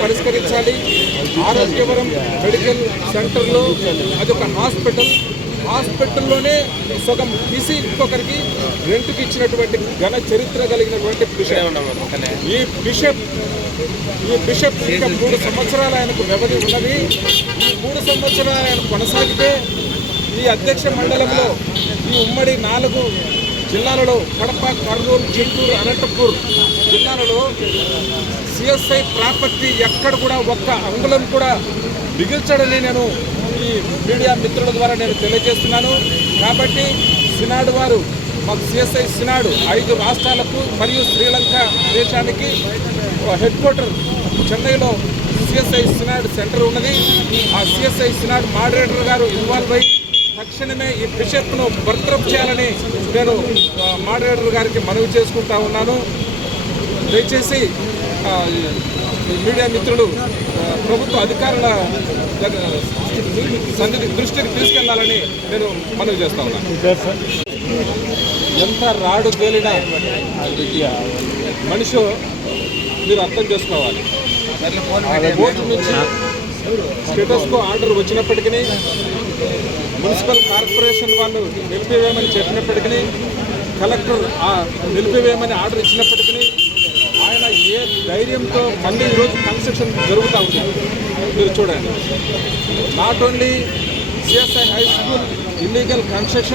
పరిష్కరించాలి. ఆరోగ్యవరం మెడికల్ సెంటర్లో అదొక హాస్పిటల్లోనే సగం తీసి ఇంకొకరికి రెంట్కి ఇచ్చినటువంటి ఘన చరిత్ర కలిగినటువంటి ఈ బిషప్ ఇంకా 3 సంవత్సరాలు ఆయనకు వ్యవధి ఉన్నది. ఈ 3 సంవత్సరాలు ఆయన కొనసాగితే ఈ అధ్యక్ష మండలంలో ఈ ఉమ్మడి 4 జిల్లాలలో కడప, కర్నూలు, చిత్తూరు, అనంతపూర్ జిల్లాలలో సిఎస్ఐ ప్రాపర్టీ ఎక్కడ కూడా ఒక్క అంగుళం కూడా మిగిల్చడని నేను ఈ మీడియా మిత్రుల ద్వారా నేను తెలియజేస్తున్నాను. కాబట్టి సినాడ్ వారు మాకు సిఎస్ఐ సినాడ్ 5 రాష్ట్రాలకు మరియు శ్రీలంక దేశానికి హెడ్ క్వార్టర్ చెన్నైలో సిఎస్ఐ సినాడ్ సెంటర్ ఉన్నది. ఆ సిఎస్ఐ సినాడ్ మోడరేటర్ గారు ఇన్వాల్వ్ అయ్యి తక్షణమే ఈ బిషప్ను బర్తరఫ్ చేయాలని నేను మోడరేటర్ గారికి మనవి చేసుకుంటా ఉన్నాను. దయచేసి మీడియా మిత్రులు ప్రభుత్వ అధికారుల దృష్టికి తీసుకెళ్లాలని నేను మనవి చేస్తా ఉన్నాను. ఎంత రాడు తేలిన మనిషి మీరు అర్థం చేసుకోవాలి. కోర్టు నుంచి స్టేటస్కో ఆర్డర్ వచ్చినప్పటికీ మున్సిపల్ కార్పొరేషన్ వాళ్ళు నిలిపివేయమని చెప్పినప్పటికీ కలెక్టర్ నిలిపివేయమని ఆర్డర్ ఇచ్చినప్పటికీ ఆయన ఏ ధైర్యంతో మళ్ళీ ఈరోజు కన్స్ట్రక్షన్ జరుగుతూ ఉంది మీరు చూడండి. Not only CSI high school illegal construction